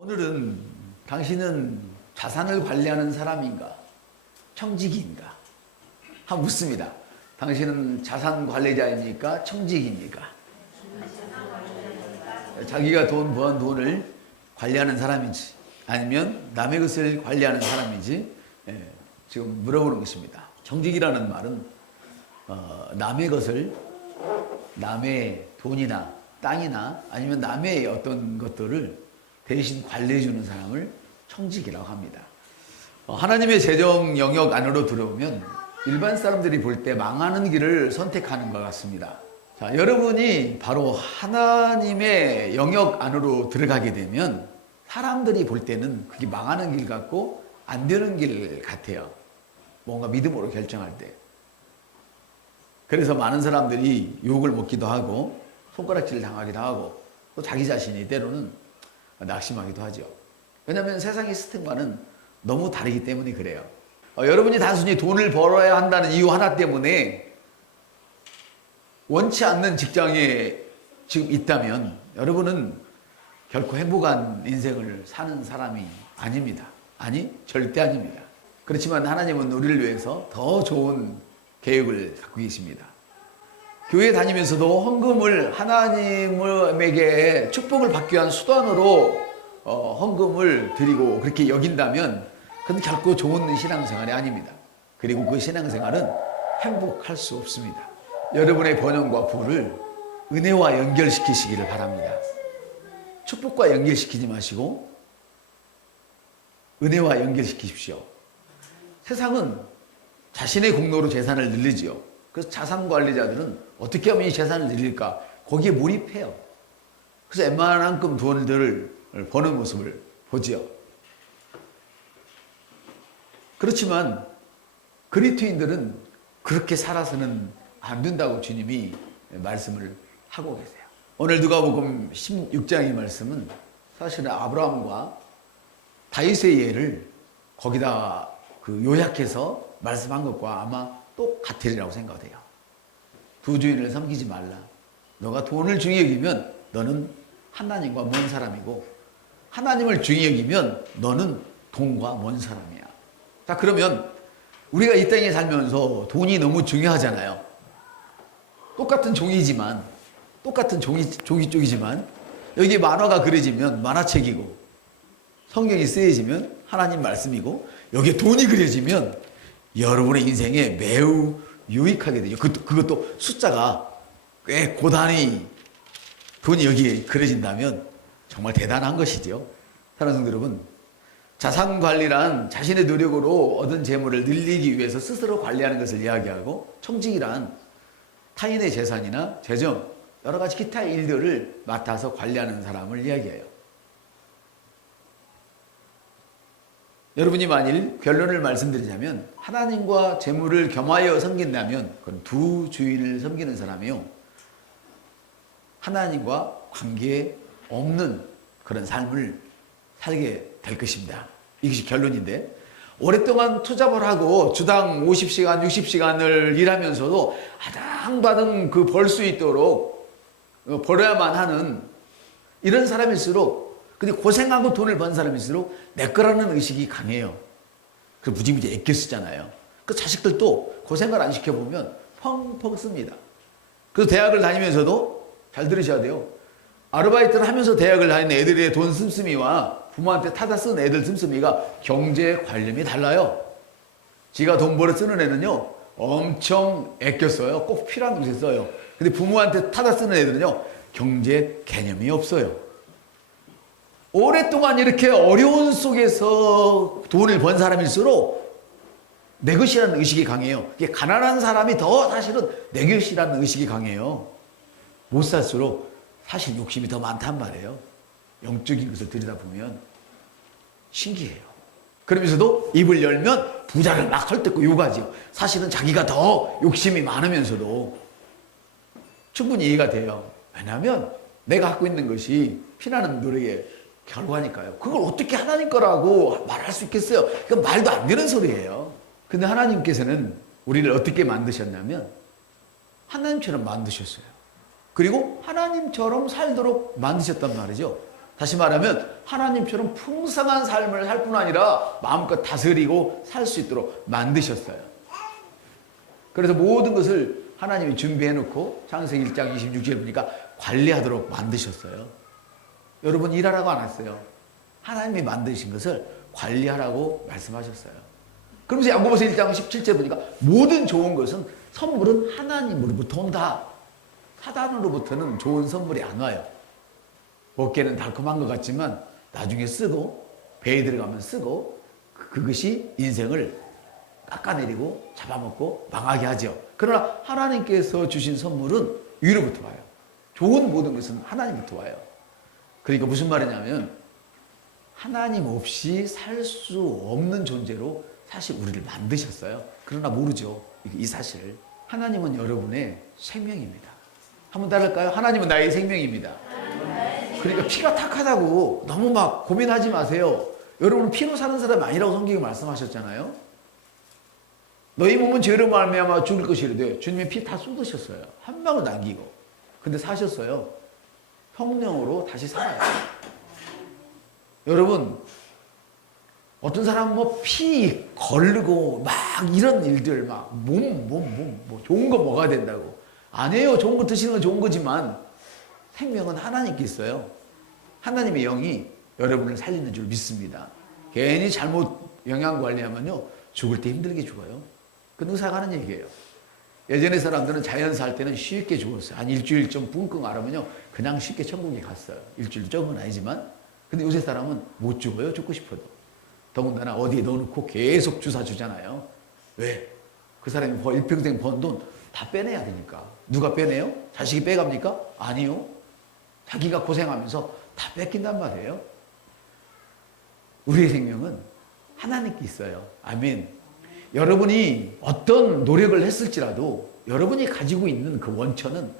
오늘은 당신은 자산을 관리하는 사람인가? 청지기인가? 한번 묻습니다. 당신은 자산 관리자입니까? 청지기입니까? 자기가 돈 버는 돈을 관리하는 사람인지 아니면 남의 것을 관리하는 사람인지 지금 물어보는 것입니다. 청지기라는 말은 남의 것을, 남의 돈이나 땅이나 아니면 남의 어떤 것들을 대신 관리해주는 사람을 청지기라고 합니다. 하나님의 재정 영역 안으로 들어오면 일반 사람들이 볼 때 망하는 길을 선택하는 것 같습니다. 자, 여러분이 바로 하나님의 영역 안으로 들어가게 되면 사람들이 볼 때는 그게 망하는 길 같고 안 되는 길 같아요. 뭔가 믿음으로 결정할 때. 그래서 많은 사람들이 욕을 먹기도 하고 손가락질을 당하기도 하고 또 자기 자신이 때로는 낙심하기도 하죠. 왜냐하면 세상의 시스템과는 너무 다르기 때문에 그래요. 여러분이 단순히 돈을 벌어야 한다는 이유 하나 때문에 원치 않는 직장에 지금 있다면 여러분은 결코 행복한 인생을 사는 사람이 아닙니다. 아니, 절대 아닙니다. 그렇지만 하나님은 우리를 위해서 더 좋은 계획을 갖고 계십니다. 교회 다니면서도 헌금을 하나님에게 축복을 받기 위한 수단으로 헌금을 드리고 그렇게 여긴다면 그건 결코 좋은 신앙생활이 아닙니다. 그리고 그 신앙생활은 행복할 수 없습니다. 여러분의 번영과 부를 은혜와 연결시키시기를 바랍니다. 축복과 연결시키지 마시고 은혜와 연결시키십시오. 세상은 자신의 공로로 재산을 늘리지요. 그래서 자산관리자들은 어떻게 하면 이 재산을 늘릴까? 거기에 몰입해요. 그래서 웬만한만큼 돈을 버는 모습을 보지요. 그렇지만 그리스도인들은 그렇게 살아서는 안 된다고 주님이 말씀을 하고 계세요. 오늘 누가복음 16장의 말씀은 사실은 아브라함과 다윗의 예를 거기다 요약해서 말씀한 것과 아마 똑같으리라고 생각해요. 두 주인을 섬기지 말라. 너가 돈을 중히 여기면 너는 하나님과 먼 사람이고 하나님을 중히 여기면 너는 돈과 먼 사람이야. 자, 그러면 우리가 이 땅에 살면서 돈이 너무 중요하잖아요. 똑같은 종이지만 똑같은 종이 쪽이지만 여기 만화가 그려지면 만화책이고 성경이 쓰여지면 하나님 말씀이고 여기에 돈이 그려지면 여러분의 인생에 매우 유익하게 되죠. 그것도 숫자가 꽤 고단히 돈이 여기에 그려진다면 정말 대단한 것이죠. 사랑하는 성도 여러분, 자산관리란 자신의 노력으로 얻은 재물을 늘리기 위해서 스스로 관리하는 것을 이야기하고 청지기란 타인의 재산이나 재정, 여러 가지 기타 일들을 맡아서 관리하는 사람을 이야기해요. 여러분이 만일 결론을 말씀드리자면 하나님과 재물을 겸하여 섬긴다면 그건 두 주인을 섬기는 사람이요, 하나님과 관계 없는 그런 삶을 살게 될 것입니다. 이것이 결론인데, 오랫동안 투잡을 하고 주당 50시간, 60시간을 일하면서도 아당바당 벌 수 있도록 벌어야만 하는 이런 사람일수록, 근데 고생하고 돈을 번 사람일수록 내 거라는 의식이 강해요. 그 무지무지 애껴 쓰잖아요. 그 자식들도 고생을 안 시켜보면 펑펑 씁니다. 그래서 대학을 다니면서도 잘 들으셔야 돼요. 아르바이트를 하면서 대학을 다니는 애들의 돈 씀씀이와 부모한테 타다 쓴 애들 씀씀이가 경제 관념이 달라요. 지가 돈 벌어 쓰는 애는요 엄청 애껴 써요. 꼭 필요한 곳에 써요. 근데 부모한테 타다 쓰는 애들은요 경제 개념이 없어요. 오랫동안 이렇게 어려운 속에서 돈을 번 사람일수록 내 것이라는 의식이 강해요. 이게 가난한 사람이 더 사실은 내 것이라는 의식이 강해요. 못 살수록 사실 욕심이 더 많단 말이에요. 영적인 것을 들여다보면 신기해요. 그러면서도 입을 열면 부자를 막 헐뜯고 욕하죠. 사실은 자기가 더 욕심이 많으면서도 충분히 이해가 돼요. 왜냐하면 내가 갖고 있는 것이 피나는 노력의 결과니까요. 그걸 어떻게 하나님 거라고 말할 수 있겠어요? 그건 말도 안 되는 소리예요. 근데 하나님께서는 우리를 어떻게 만드셨냐면 하나님처럼 만드셨어요. 그리고 하나님처럼 살도록 만드셨단 말이죠. 다시 말하면 하나님처럼 풍성한 삶을 살 뿐 아니라 마음껏 다스리고 살 수 있도록 만드셨어요. 그래서 모든 것을 하나님이 준비해 놓고 창세기 1장 26절 보니까 관리하도록 만드셨어요. 여러분 일하라고 안 했어요. 하나님이 만드신 것을 관리하라고 말씀하셨어요. 그러면서 야고보서 1장 17절 보니까 모든 좋은 것은 선물은 하나님으로부터 온다. 사단으로부터는 좋은 선물이 안 와요. 먹기에는 달콤한 것 같지만 나중에 쓰고 배에 들어가면 쓰고 그것이 인생을 깎아내리고 잡아먹고 망하게 하죠. 그러나 하나님께서 주신 선물은 위로부터 와요. 좋은 모든 것은 하나님부터 와요. 그러니까 무슨 말이냐면 하나님 없이 살 수 없는 존재로 사실 우리를 만드셨어요. 그러나 모르죠. 이 사실. 하나님은 여러분의 생명입니다. 한번 따를까요? 하나님은 나의 생명입니다. 그러니까 피가 탁하다고 너무 막 고민하지 마세요. 여러분은 피로 사는 사람이 아니라고 성경이 말씀하셨잖아요. 너희 몸은 죄로 말미암아 죽을 것이라되 주님이 피 다 쏟으셨어요. 한 방울 남기고. 근데 사셨어요. 성령으로 다시 살아요. 여러분 어떤 사람은 뭐 피 걸르고 막 이런 일들 막 뭐 좋은 거 먹어야 된다고. 아니에요. 좋은 거 드시는 건 좋은 거지만 생명은 하나님께 있어요. 하나님의 영이 여러분을 살리는 줄 믿습니다. 괜히 잘못 영양 관리하면요 죽을 때 힘들게 죽어요. 그건 의사가 하는 얘기예요. 예전의 사람들은 자연 살 때는 쉽게 죽었어요. 한 일주일 좀 끙끙 앓으면요 그냥 쉽게 천국에 갔어요. 일주일 적은 아니지만. 근데 요새 사람은 못 죽어요. 죽고 싶어도. 더군다나 어디에 넣어놓고 계속 주사 주잖아요. 왜? 그 사람이 일평생 번 돈 다 빼내야 되니까. 누가 빼내요? 자식이 빼갑니까? 아니요. 자기가 고생하면서 다 뺏긴단 말이에요. 우리의 생명은 하나님께 있어요. 아멘. 여러분이 어떤 노력을 했을지라도 여러분이 가지고 있는 그 원천은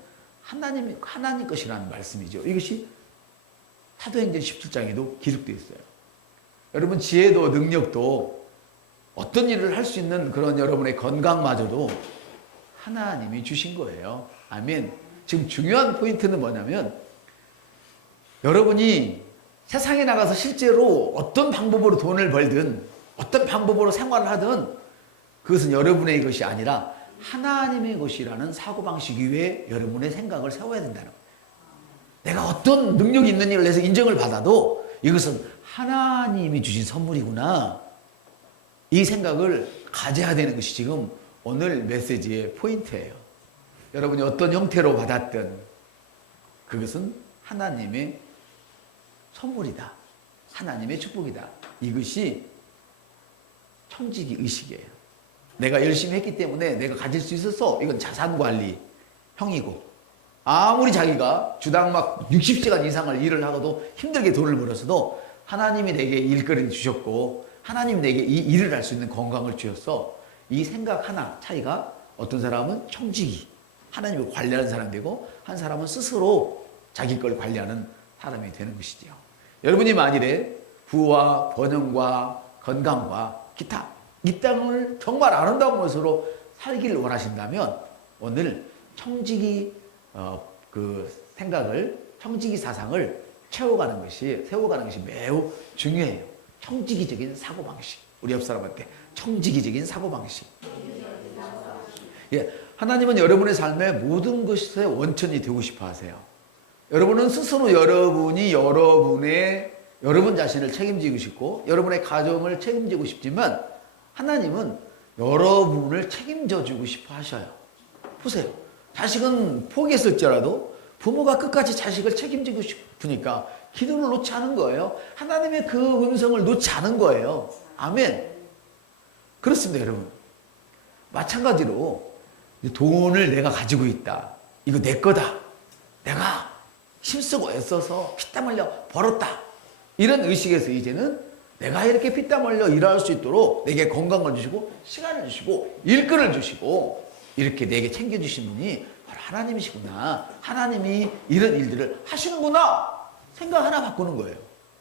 하나님 것이라는 말씀이죠. 이것이 사도행전 17장에도 기록되어 있어요. 여러분 지혜도 능력도 어떤 일을 할 수 있는 그런 여러분의 건강마저도 하나님이 주신 거예요. 아멘. 지금 중요한 포인트는 뭐냐면 여러분이 세상에 나가서 실제로 어떤 방법으로 돈을 벌든 어떤 방법으로 생활을 하든 그것은 여러분의 것이 아니라 하나님의 것이라는 사고방식 위에 여러분의 생각을 세워야 된다는 거예요. 내가 어떤 능력이 있는 일을 해서 인정을 받아도 이것은 하나님이 주신 선물이구나. 이 생각을 가져야 되는 것이 지금 오늘 메시지의 포인트예요. 여러분이 어떤 형태로 받았든 그것은 하나님의 선물이다. 하나님의 축복이다. 이것이 청지기 의식이에요. 내가 열심히 했기 때문에 내가 가질 수 있었어. 이건 자산관리 형이고 아무리 자기가 주당 막 60시간 이상을 일을 하고도 힘들게 돈을 벌었어도 하나님이 내게 일거리를 주셨고 하나님이 내게 이 일을 할 수 있는 건강을 주셨어. 이 생각 하나 차이가 어떤 사람은 청지기 하나님을 관리하는 사람이 되고 한 사람은 스스로 자기 걸 관리하는 사람이 되는 것이죠. 여러분이 만일에 부와 번영과 건강과 기타 이 땅을 정말 아름다운 것으로 살기를 원하신다면 오늘 청지기 그 생각을 청지기 사상을 세워가는 것이 매우 중요해요. 청지기적인 사고방식. 우리 옆 사람한테 청지기적인 사고방식. 예, 하나님은 여러분의 삶의 모든 것의 원천이 되고 싶어 하세요. 여러분은 스스로 여러분 자신을 책임지고 싶고 여러분의 가정을 책임지고 싶지만 하나님은 여러분을 책임져 주고 싶어 하셔요. 보세요. 자식은 포기했을지라도 부모가 끝까지 자식을 책임지고 싶으니까 기도를 놓지 않은 거예요. 하나님의 그 음성을 놓지 않은 거예요. 아멘. 그렇습니다, 여러분. 마찬가지로 돈을 내가 가지고 있다. 이거 내 거다. 내가 힘쓰고 애써서 피땀 흘려 벌었다. 이런 의식에서 이제는 내가 이렇게 피땀 흘려 일할 수 있도록 내게 건강을 주시고 시간을 주시고 일거를 주시고 이렇게 내게 챙겨주신 분이 바로 하나님이시구나. 하나님이 이런 일들을 하시는구나. 생각 하나 바꾸는 거예요.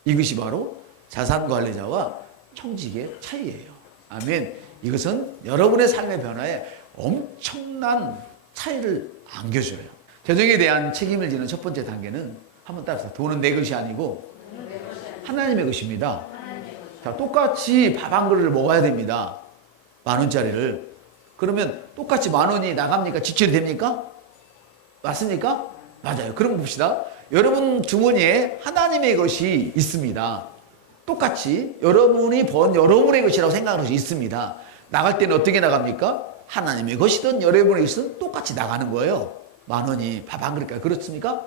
이것이 바로 자산관리자와 청지기의 차이예요. 아멘. 이것은 여러분의 삶의 변화에 엄청난 차이를 안겨줘요. 재정에 대한 책임을 지는 첫 번째 단계는 한번 따라서 돈은 내 것이 아니고 하나님의 것입니다. 자, 똑같이 밥 한 그릇을 먹어야 됩니다. 10,000원짜리를. 그러면 똑같이 10,000원이 나갑니까? 지출이 됩니까? 맞습니까? 맞아요. 그럼 봅시다. 여러분 주머니에 하나님의 것이 있습니다. 똑같이 여러분이 번 여러분의 것이라고 생각하는 것이 있습니다. 나갈 때는 어떻게 나갑니까? 하나님의 것이든 여러분의 것이든 똑같이 나가는 거예요. 10,000원이 밥 한 그릇. 그렇습니까?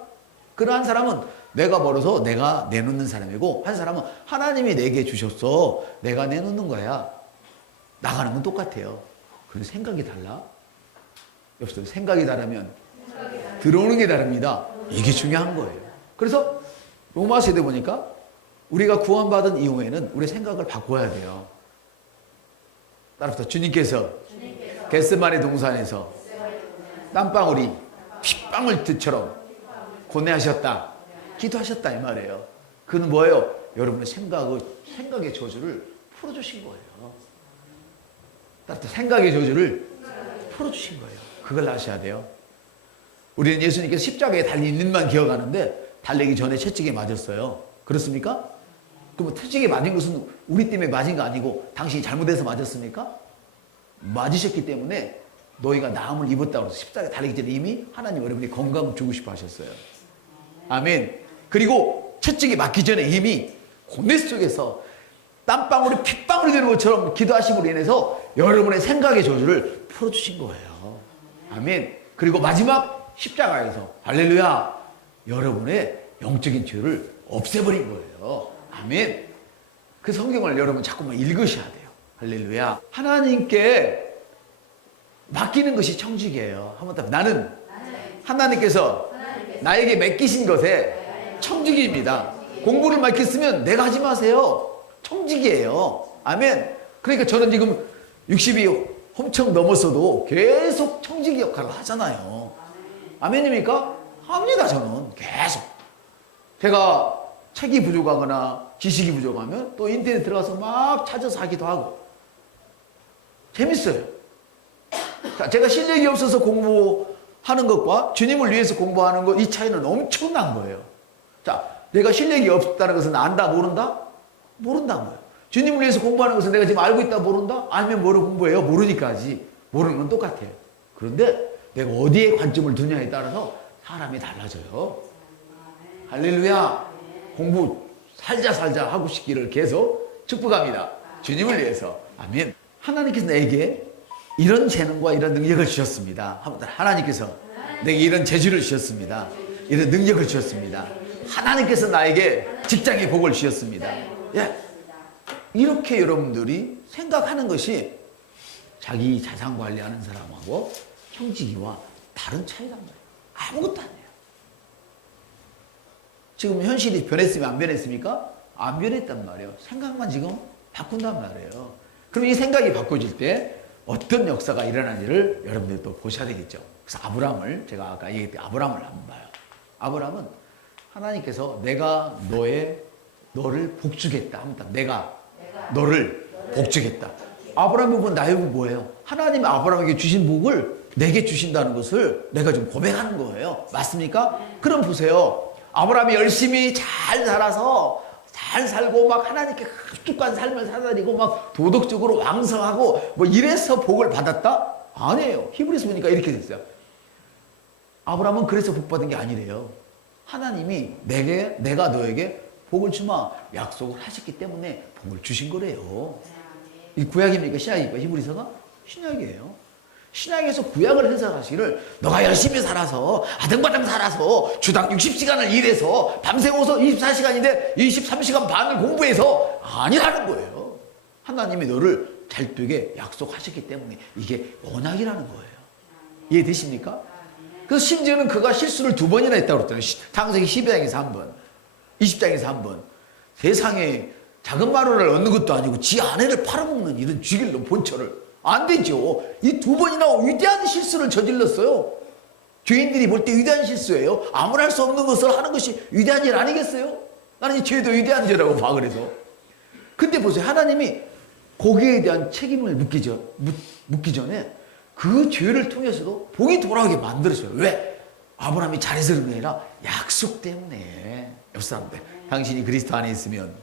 그러한 사람은 내가 벌어서 내가 내놓는 사람이고, 한 사람은 하나님이 내게 주셨어, 내가 내놓는 거야. 나가는 건 똑같아요. 그런데 생각이 달라. 여러분, 생각이 다르면 들어오는 게 다릅니다. 이게 중요한 거예요. 그래서 로마서에 보니까 우리가 구원받은 이후에는 우리 생각을 바꿔야 돼요. 따라서 주님께서 겟세마네 동산에서 땀방울이 핏방울처럼 고뇌하셨다, 기도하셨다, 이 말이에요. 그건 뭐예요? 여러분의 생각의 저주를 풀어주신 거예요. 따라서 생각의 저주를 풀어주신 거예요. 그걸 아셔야 돼요. 우리는 예수님께서 십자가에 달린 일만 기억하는데 달리기 전에 채찍에 맞았어요. 그렇습니까? 그럼 채찍에 맞은 것은 우리 때문에 맞은 거 아니고 당신이 잘못해서 맞았습니까? 맞으셨기 때문에 너희가 나음을 입었다고 해서 십자가에 달리기 전에 이미 하나님 여러분이 건강을 주고 싶어 하셨어요. 아멘. 그리고 채찍에 맞기 전에 이미 고뇌 속에서 땀방울이 핏방울이 되는 것처럼 기도하심으로 인해서 여러분의 생각의 저주를 풀어주신 거예요. 아멘. 그리고 마지막 십자가에서 할렐루야, 여러분의 영적인 죄를 없애버린 거예요. 아멘. 그 성경을 여러분 자꾸만 읽으셔야 돼요. 할렐루야. 하나님께 맡기는 것이 청직이에요. 한번 더. 나는 하나님께서 나에게 맡기신 것에 청직입니다. 공부를 맡겼으면 내가 하지 마세요. 청직이에요. 아멘. 그러니까 저는 지금 60이 엄청 넘었어도 계속 청직이 역할을 하잖아요. 아멘입니까? 합니다. 저는 계속. 제가 책이 부족하거나 지식이 부족하면 또 인터넷 들어가서 막 찾아서 하기도 하고 재밌어요. 자, 제가 실력이 없어서 공부하는 것과 주님을 위해서 공부하는 것, 이 차이는 엄청난 거예요. 자, 내가 실력이 없다는 것은 안다, 모른다? 모른다는 거예요. 주님을 위해서 공부하는 것은 내가 지금 알고 있다, 모른다? 알면 뭐를 공부해요? 모르니까 하지. 모르는 건 똑같아요. 그런데 내가 어디에 관점을 두냐에 따라서 사람이 달라져요. 할렐루야. 공부 살자 하고 싶기를 계속 축복합니다. 주님을 위해서. 아멘. 하나님께서 내게 이런 재능과 이런 능력을 주셨습니다. 하나님께서 내게 이런 재주를 주셨습니다. 이런 능력을 주셨습니다. 하나님께서 나에게 직장의 복을 주셨습니다. 예. 이렇게 여러분들이 생각하는 것이 자기 자산 관리하는 사람하고 형제와 다른 차이란 말이에요. 아무것도 아니에요. 지금 현실이 변했으면 안 변했습니까? 안 변했단 말이에요. 생각만 지금 바꾼단 말이에요. 그럼 이 생각이 바꿔질 때 어떤 역사가 일어나는지를 여러분들이 또 보셔야 되겠죠. 그래서 아브라함을, 제가 아까 얘기했던 아브라함을 한번 봐요. 아브라함은 하나님께서 내가 너를 복주겠다. 내가 너를 복주겠다. 아브라함의 복은 나의 복은 뭐예요? 하나님이 아브라함에게 주신 복을 내게 주신다는 것을 내가 좀 고백하는 거예요. 맞습니까? 그럼 보세요. 아브라함이 열심히 잘 살아서 잘 살고 막 하나님께 흡족한 삶을 살아다니고 막 도덕적으로 왕성하고 뭐 이래서 복을 받았다? 아니에요. 히브리서 보니까 이렇게 됐어요. 아브라함은 그래서 복 받은 게 아니래요. 하나님이 내가 너에게 복을 주마 약속을 하셨기 때문에 복을 주신 거래요. 이 구약입니까? 신약입니까? 히브리서가? 신약이에요. 신약에서 구약을 해석하시기를 너가 열심히 살아서 아등바등 살아서 주당 60시간을 일해서 밤새워서 24시간인데 23시간 반을 공부해서 아니라는 거예요. 하나님이 너를 잘 되게 약속하셨기 때문에 이게 언약이라는 거예요. 이해되십니까? 그래서 심지어는 그가 실수를 2번이나 했다고 그랬잖아요. 창세기 12장에서 1번, 20장에서 1번. 세상에 작은 마루를 얻는 것도 아니고 지 아내를 팔아먹는 이런 쥐길로 본처를 안 되죠. 이 2번이나 위대한 실수를 저질렀어요. 죄인들이 볼 때 위대한 실수예요. 아무나 할 수 없는 것을 하는 것이 위대한 일 아니겠어요? 나는 이 죄도 위대한 죄라고 봐. 그래서 근데 보세요. 하나님이 거기에 대한 책임을 묻기 전에 그 죄를 통해서도 복이 돌아오게 만들었어요. 왜? 아브라함이 잘해서 그런 게 아니라 약속 때문에. 옆 사람들, 당신이 그리스도 안에 있으면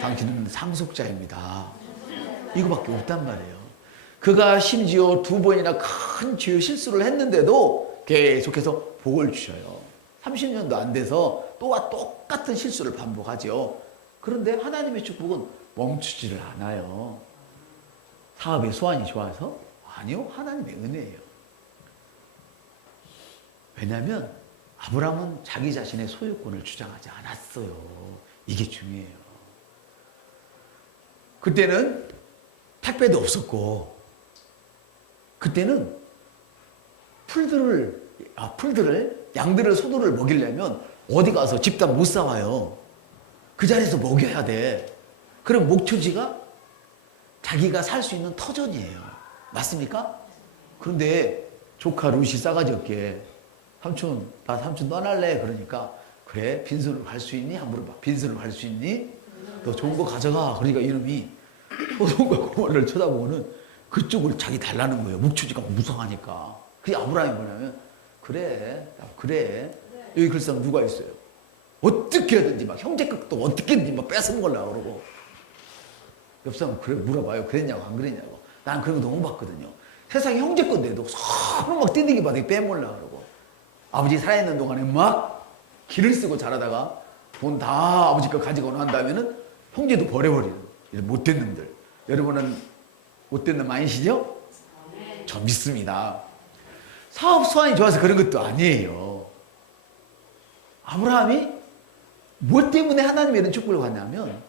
당신은 상속자입니다. 이거밖에 없단 말이에요. 그가 심지어 2번이나 큰 죄 실수를 했는데도 계속해서 복을 주셔요. 30년도 안 돼서 또와 똑같은 실수를 반복하죠. 그런데 하나님의 축복은 멈추지를 않아요. 사업의 수완이 좋아서? 아니요. 하나님의 은혜예요. 왜냐하면 아브라함은 자기 자신의 소유권을 주장하지 않았어요. 이게 중요해요. 그때는 택배도 없었고, 그때는 양들을, 소들을 먹이려면 어디 가서 집단 못 사와요. 그 자리에서 먹여야 돼. 그럼 목초지가 자기가 살 수 있는 터전이에요. 맞습니까? 그런데 조카 루시 싸가지 없게 삼촌, 나 삼촌 떠날래. 그러니까 그래, 빈손으로 갈 수 있니? 한번 물어봐. 빈손으로 갈 수 있니? 너 좋은 거 가져가. 그러니까 이놈이 소돔과 고모라를 쳐다보고는 그쪽을 자기 달라는 거예요. 목초지가 무성하니까. 그게 아브라함이 뭐냐면 그래. 여기 글상 누가 있어요? 어떻게 하든지 막 형제격도 어떻게든지 막 뺏어먹으려고 그러고. 옆 사람 그래 물어봐요. 그랬냐고 안 그랬냐고. 난 그런 거 너무 봤거든요. 세상에 형제 건데도 서로 막 뛰는 바닥에 빼먹으려고 그러고. 아버지 살아있는 동안에 막 기를 쓰고 자라다가 돈 다 아버지 거 가지고 난 다음에는 형제도 버려버리는 이런 못된 놈들. 여러분은 못된 놈 아니시죠? 저 믿습니다. 사업 수완이 좋아서 그런 것도 아니에요. 아브라함이 뭐 때문에 하나님의 이런 축복을 받냐면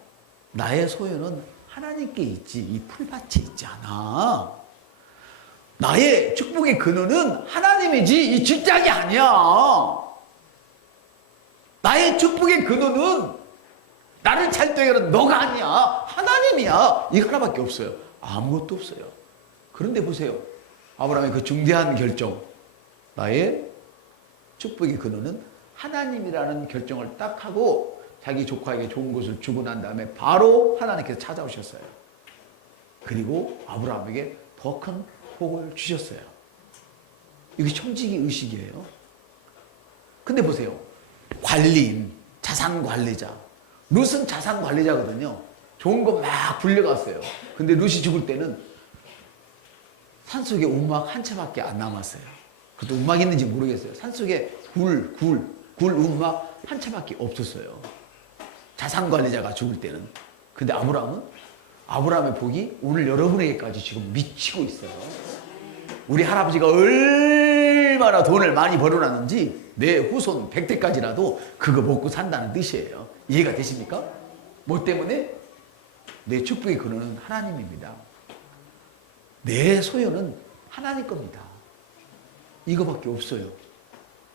나의 소유는 하나님께 있지 이 풀밭에 있지 않아. 나의 축복의 근원은 하나님이지 이 직장이 아니야. 나의 축복의 근원은 나를 잘 되게 하는 너가 아니야. 하나님이야. 이 하나밖에 없어요. 아무것도 없어요. 그런데 보세요. 아브라함의 그 중대한 결정. 나의 축복의 근원은 하나님이라는 결정을 딱 하고 자기 조카에게 좋은 것을 주고 난 다음에 바로 하나님께서 찾아오셨어요. 그리고 아브라함에게 더 큰 복을 주셨어요. 이게 청지기 의식이에요. 근데 보세요. 관리인, 자산관리자. 룻은 자산관리자거든요. 좋은 거 막 불려갔어요. 근데 룻이 죽을 때는 산속에 움막 한 채밖에 안 남았어요. 그것도 움막 있는지 모르겠어요. 산속에 굴 움막 한 채밖에 없었어요. 자산관리자가 죽을 때는. 근데 아브라함의 복이 오늘 여러분에게까지 지금 미치고 있어요. 우리 할아버지가 얼마나 돈을 많이 벌어놨는지 내 후손 100대까지라도 그거 먹고 산다는 뜻이에요. 이해가 되십니까? 뭐 때문에? 내 축복의 근원은 하나님입니다. 내 소유는 하나님 겁니다. 이거밖에 없어요.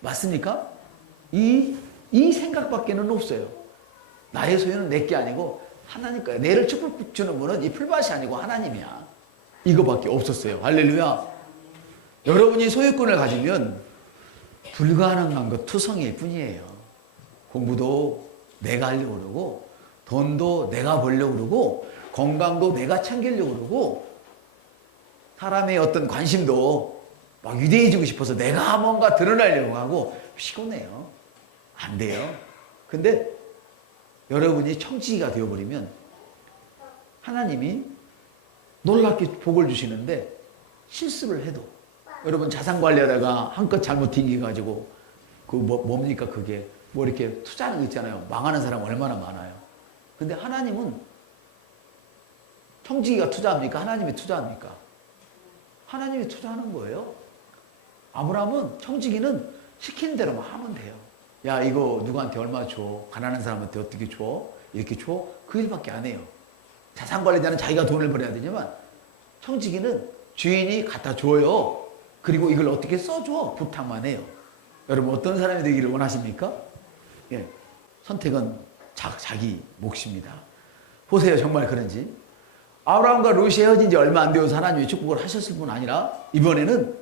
맞습니까? 이 생각밖에는 없어요. 나의 소유는 내 게 아니고 하나님 거야. 내를 축복 주는 분은 이 풀밭이 아니고 하나님이야. 이거밖에 없었어요. 할렐루야. 여러분이 소유권을 가지면 불가능한 것 투성이일 뿐이에요. 공부도 내가 하려고 그러고 돈도 내가 벌려고 그러고 건강도 내가 챙기려고 그러고 사람의 어떤 관심도 막 위대해지고 싶어서 내가 뭔가 드러나려고 하고 피곤해요. 안 돼요. 근데 여러분이 청지기가 되어버리면 하나님이 놀랍게 복을 주시는데 실수를 해도 여러분 자산 관리하다가 한껏 잘못 튕겨가지고 뭡니까 그게 뭐 이렇게 투자하는 거 있잖아요. 망하는 사람 얼마나 많아요. 근데 하나님은 청지기가 투자합니까? 하나님이 투자합니까? 하나님이 투자하는 거예요. 아브라함은 청지기는 시키는 대로만 하면 돼요. 야 이거 누구한테 얼마 줘? 가난한 사람한테 어떻게 줘? 이렇게 줘? 그 일밖에 안 해요. 자산관리자는 자기가 돈을 벌어야 되지만 청지기는 주인이 갖다 줘요. 그리고 이걸 어떻게 써줘? 부탁만 해요. 여러분 어떤 사람이 되기를 원하십니까? 예, 선택은 자기 몫입니다. 보세요. 정말 그런지. 아브라함과 룻이 헤어진 지 얼마 안 되어서 하나님의 축복을 하셨을 뿐 아니라 이번에는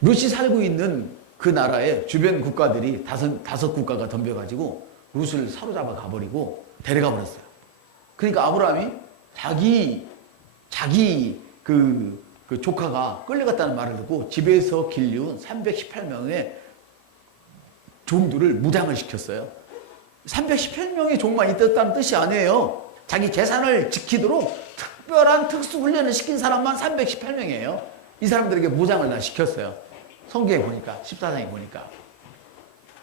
룻이 살고 있는 그 나라의 주변 국가들이 다섯 국가가 덤벼가지고 룻을 사로잡아 가버리고 데려가 버렸어요. 그러니까 아브라함이 자기 그 조카가 끌려갔다는 말을 듣고 집에서 길리운 318명의 종들을 무장을 시켰어요. 318명의 종만 있었다는 뜻이 아니에요. 자기 재산을 지키도록 특별한 특수훈련을 시킨 사람만 318명이에요. 이 사람들에게 무장을 다 시켰어요. 성경에 보니까, 14장에 보니까.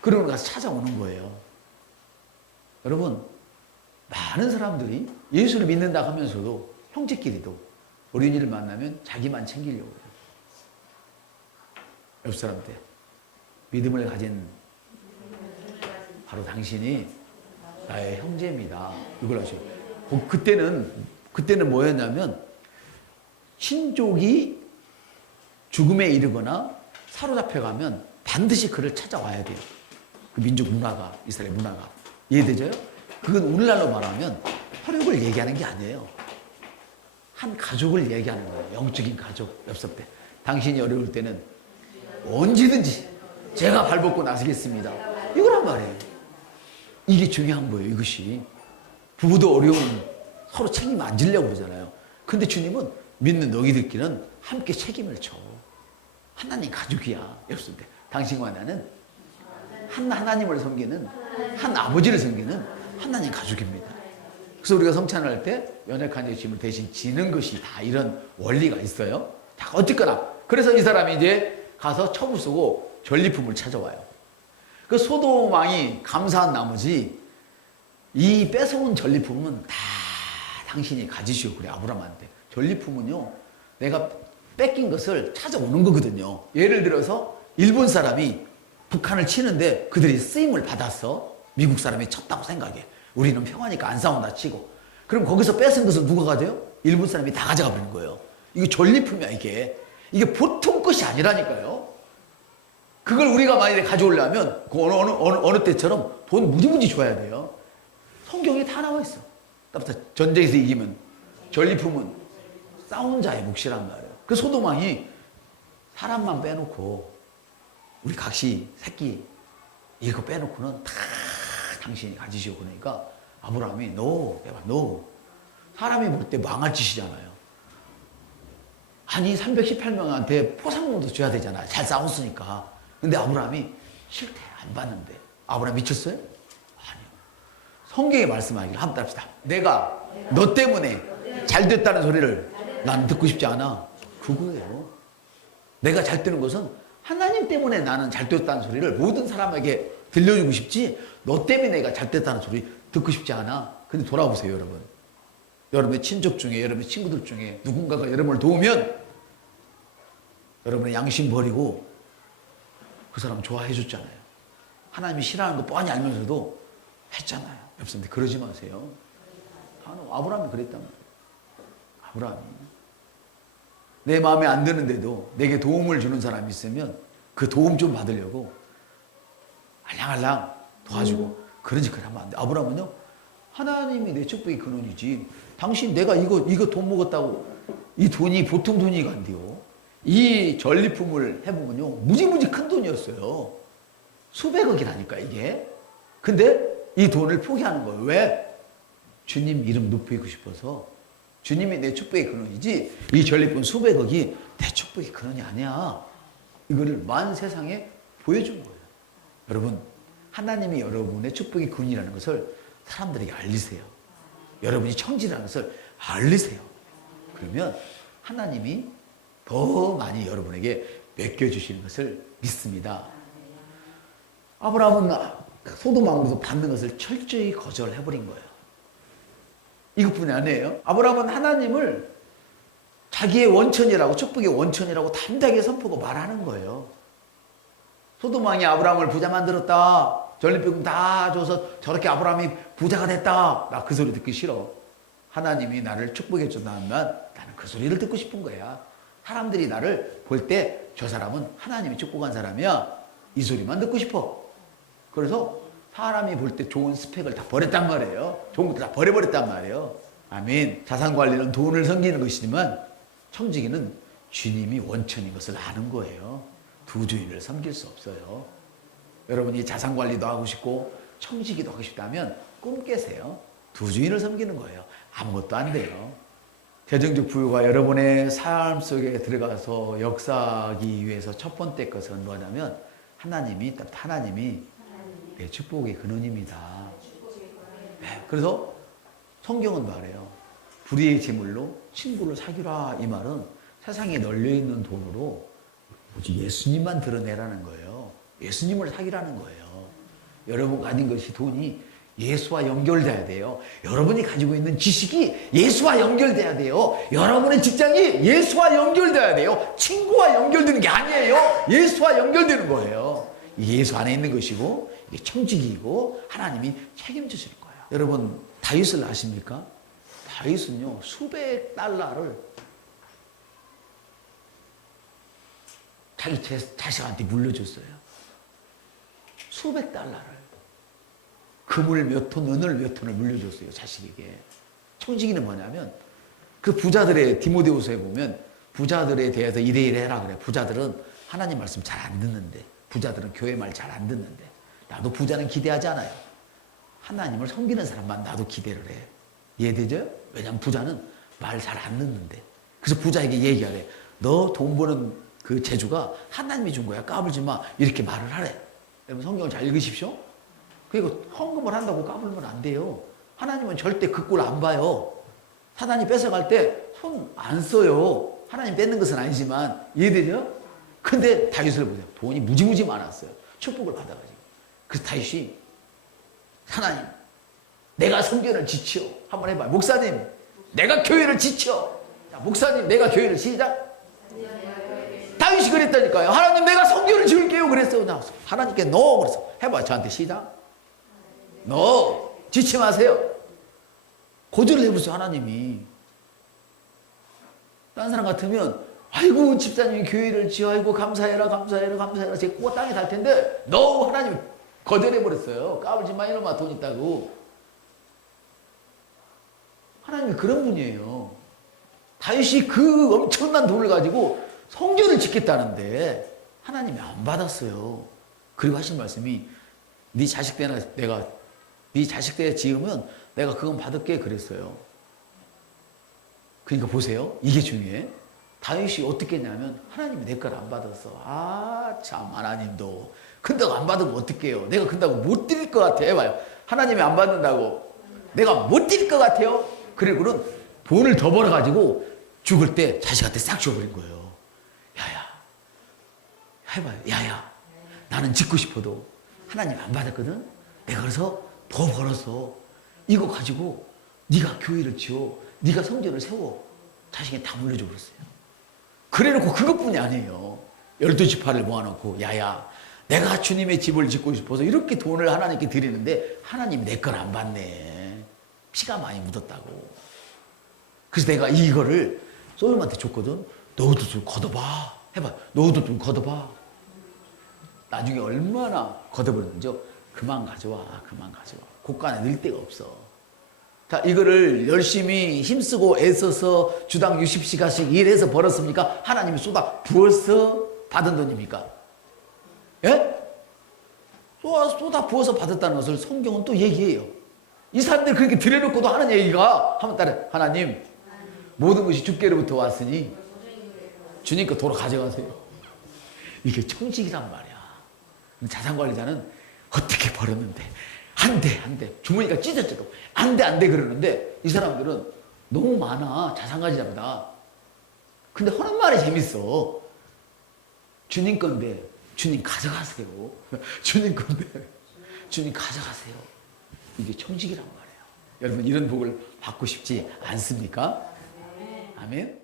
그러고 가서 찾아오는 거예요. 여러분, 많은 사람들이 예수를 믿는다 하면서도 형제끼리도 어린이를 만나면 자기만 챙기려고 해요. 옆 사람한테 믿음을 가진 바로 당신이 나의 형제입니다. 이걸 하셔요. 그때는 뭐였냐면 친족이 죽음에 이르거나 사로잡혀가면 반드시 그를 찾아와야 돼요. 그 민족 문화가, 이스라엘 문화가. 이해되죠? 그건 오늘날로 말하면 혈육을 얘기하는 게 아니에요. 한 가족을 얘기하는 거예요. 영적인 가족, 엽섭 때. 당신이 어려울 때는 언제든지 제가 발벗고 나서겠습니다. 이거란 말이에요. 이게 중요한 거예요, 이것이. 부부도 어려우면 서로 책임 안 지려고 그러잖아요. 근데 주님은 믿는 너희들끼리는 함께 책임을 져. 하나님 가족이야. 엽섭 때. 당신과 나는 한 하나님을 섬기는, 한 아버지를 섬기는 하나님 가족입니다. 그래서 우리가 성찬을 할 때 연약한 짐을 대신 지는 것이 다 이런 원리가 있어요. 다 어쨌거나. 그래서 이 사람이 이제 가서 처부 쓰고 전리품을 찾아와요. 그 소돔 왕이 감사한 나머지 이 뺏어온 전리품은 다 당신이 가지시오. 그래, 아브라함한테. 전리품은요, 내가 뺏긴 것을 찾아오는 거거든요. 예를 들어서 일본 사람이 북한을 치는데 그들이 쓰임을 받았어. 미국 사람이 쳤다고 생각해. 우리는 평화니까 안 싸운다 치고. 그럼 거기서 뺏은 것을 누가 가져요? 일본 사람이 다 가져가 버리는 거예요. 이게 전리품이야, 이게. 이게 보통 것이 아니라니까요. 그걸 우리가 만약에 가져오려면 그 어느 때처럼 돈 무지무지 줘야 돼요. 성경에 다 나와 있어. 전쟁에서 이기면 전리품은 싸운 자의 몫이란 말이에요. 그 소돔 왕이 사람만 빼놓고 우리 각시 새끼 이거 빼놓고는 다 당신이 가지시오. 그러니까 아브라함이 너 사람이 볼 때 망할 짓이잖아요. 아니 318명한테 포상금도 줘야 되잖아. 잘 싸웠으니까. 근데 아브라함이 싫대. 안 받는데. 아브라함 미쳤어요? 아니요. 성경에 말씀하기를 한번 합시다. 내가 너 때문에 잘 됐다는 소리를 난 듣고 싶지 않아. 그거예요. 내가 잘 되는 것은 하나님 때문에 나는 잘 됐다는 소리를 모든 사람에게 들려주고 싶지, 너 때문에 내가 잘 됐다는 소리 듣고 싶지 않아. 근데 돌아보세요, 여러분. 여러분의 친족 중에, 여러분의 친구들 중에 누군가가 여러분을 도우면 여러분의 양심 버리고 그 사람 좋아해 줬잖아요. 하나님이 싫어하는 거 뻔히 알면서도 했잖아요. 여러분들 그러지 마세요. 아브라함이 그랬단 말이에요. 아브라함이. 내 마음에 안 드는데도 내게 도움을 주는 사람이 있으면 그 도움 좀 받으려고 알랑알랑 도와주고 그런 짓을 하면 안 돼. 아브라함은요, 하나님이 내 축복의 근원이지. 당신 내가 이거 돈 먹었다고 이 돈이 보통 돈이 안 돼요. 이 전리품을 해보면요, 무지무지 큰 돈이었어요. 수백억이라니까, 이게. 근데 이 돈을 포기하는 거예요. 왜? 주님 이름 높이고 싶어서. 주님이 내 축복의 근원이지, 이 전리품 수백억이 내 축복의 근원이 아니야. 이거를 만 세상에 보여준 거예요. 여러분, 하나님이 여러분의 축복의 근원이라는 것을 사람들에게 알리세요. 여러분이 청지라는 것을 알리세요. 그러면 하나님이 더 많이 여러분에게 맡겨주시는 것을 믿습니다. 아브라함은 소돔 왕으로서 받는 것을 철저히 거절해버린 거예요. 이것뿐이 아니에요. 아브라함은 하나님을 자기의 원천이라고, 축복의 원천이라고 담대하게 선포하고 말하는 거예요. 소돔 왕이 아브라함을 부자 만들었다. 전리품 다 줘서 저렇게 아브라함이 부자가 됐다. 나 그 소리 듣기 싫어. 하나님이 나를 축복해 준다면 나는 그 소리를 듣고 싶은 거야. 사람들이 나를 볼 때 저 사람은 하나님이 축복한 사람이야. 이 소리만 듣고 싶어. 그래서 사람이 볼 때 좋은 스펙을 다 버렸단 말이에요. 좋은 것들 다 버려버렸단 말이에요. 아멘. 자산관리는 돈을 섬기는 것이지만 청지기는 주님이 원천인 것을 아는 거예요. 두 주인을 섬길 수 없어요. 여러분이 자산관리도 하고 싶고 청지기도 하고 싶다면 꿈 깨세요. 두 주인을 섬기는 거예요. 아무것도 안 돼요. 재정적 부유가 여러분의 삶 속에 들어가서 역사하기 위해서 첫 번째 것은 뭐냐면 하나님이 내 축복의 근원입니다. 네, 그래서 성경은 말해요. 불의의 제물로 친구를 사귀라. 이 말은 세상에 널려있는 돈으로 오직 예수님만 드러내라는 거예요. 예수님을 사귀라는 거예요. 여러분 가진 것이 돈이 예수와 연결돼야 돼요. 여러분이 가지고 있는 지식이 예수와 연결돼야 돼요. 여러분의 직장이 예수와 연결돼야 돼요. 친구와 연결되는 게 아니에요. 예수와 연결되는 거예요. 이게 예수 안에 있는 것이고 이게 청지기이고 하나님이 책임지실 거예요. 여러분 다윗을 아십니까? 다윗은요 수백 달러를 자기 자식한테 물려줬어요. 수백 달러를. 금을 몇 톤, 은을 몇 톤을 물려줬어요, 자식에게. 청지기는 뭐냐면, 그 부자들의, 디모데후서에 보면, 부자들에 대해서 이래 해라 그래. 부자들은 하나님 말씀 잘 안 듣는데, 부자들은 교회 말 잘 안 듣는데, 나도 부자는 기대하지 않아요. 하나님을 섬기는 사람만 나도 기대를 해. 이해되죠? 왜냐면 부자는 말 잘 안 듣는데. 그래서 부자에게 얘기하래. 너 돈 버는 그 재주가 하나님이 준 거야. 까불지 마. 이렇게 말을 하래. 여러분 성경을 잘 읽으십시오. 그리고 헌금을 한다고 까불면 안 돼요. 하나님은 절대 그 꼴 안 봐요. 사단이 뺏어갈 때 손 안 써요. 하나님 뺏는 것은 아니지만 이해되죠? 근데 다윗을 보세요. 돈이 무지무지 많았어요. 축복을 받아가지고. 그래서 다윗이 하나님 내가 성전을 지켜. 한번 해봐요. 목사님 내가 교회를 지켜. 자, 목사님 내가 교회를 시작. 다윗이 그랬다니까요. 하나님 내가 성전을 지을게요. 그랬어요. 하나님께 너 그래서 해봐. 저한테 시작. 너 지치 마세요. 고절을 해보세요. 하나님이. 다른 사람 같으면 아이고 집사님이 교회를 지어 아이고 감사해라 감사해라 감사해라 제 꼬가 땅에 달 텐데 너 하나님 거절해버렸어요. 까불지 마 이놈아 돈 있다고. 하나님이 그런 분이에요. 다윗이 그 엄청난 돈을 가지고 성전을 짓겠다는데 하나님이 안 받았어요. 그리고 하신 말씀이 네 자식 때나 내가 네 자식 때 지으면 내가 그건 받을게 그랬어요. 그러니까 보세요. 이게 중요해. 다윗이 어떻게 했냐면 하나님이 내 걸 안 받았어. 아 참 하나님도 근다고 안 받으면 어떡해요. 내가 근다고 못 드릴 것 같아. 해봐요. 하나님이 안 받는다고 내가 못 드릴 것 같아요. 그리고는 돈을 더 벌어가지고 죽을 때 자식한테 싹 줘버린 거예요. 야야 해봐요. 야야 나는 짓고 싶어도 하나님 안 받았거든. 내가 그래서 더 벌었어. 이거 가지고 네가 교회를 지어. 네가 성전을 세워. 자식이 다 물려줘 버렸어요. 그래놓고 그것뿐이 아니에요. 12지파를 모아놓고 야야 내가 주님의 집을 짓고 싶어서 이렇게 돈을 하나님께 드리는데 하나님이 내 걸 안 받네. 피가 많이 묻었다고. 그래서 내가 이거를 소돔한테 줬거든. 너도 좀 걷어봐. 해봐. 너도 좀 걷어봐. 나중에 얼마나 걷어버렸는지 그만 가져와. 그만 가져와. 곳간에 넣을 데가 없어. 자, 이거를 열심히 힘쓰고 애써서 주당 60시간씩 일해서 벌었습니까? 하나님이 쏟아 부어서 받은 돈입니까? 예? 쏟아 부어서 받았다는 것을 성경은 또 얘기해요. 이 사람들 그렇게 들여놓고도 하는 얘기가 한번 따라 하나님 모든 것이 주께로부터 왔으니 주님 거 도로 가져가세요. 이게 청직이란 말이야. 자산관리자는 어떻게 벌었는데 안 돼. 주머니가 찢어져도 안 돼 그러는데 이 사람들은 너무 많아. 자산가지자보다. 근데 하는 말이 재밌어. 주님 건데 주님 가져가세요. 주님 건데 주님 가져가세요. 이게 청직이란 말이에요. 여러분 이런 복을 받고 싶지 않습니까? 아멘.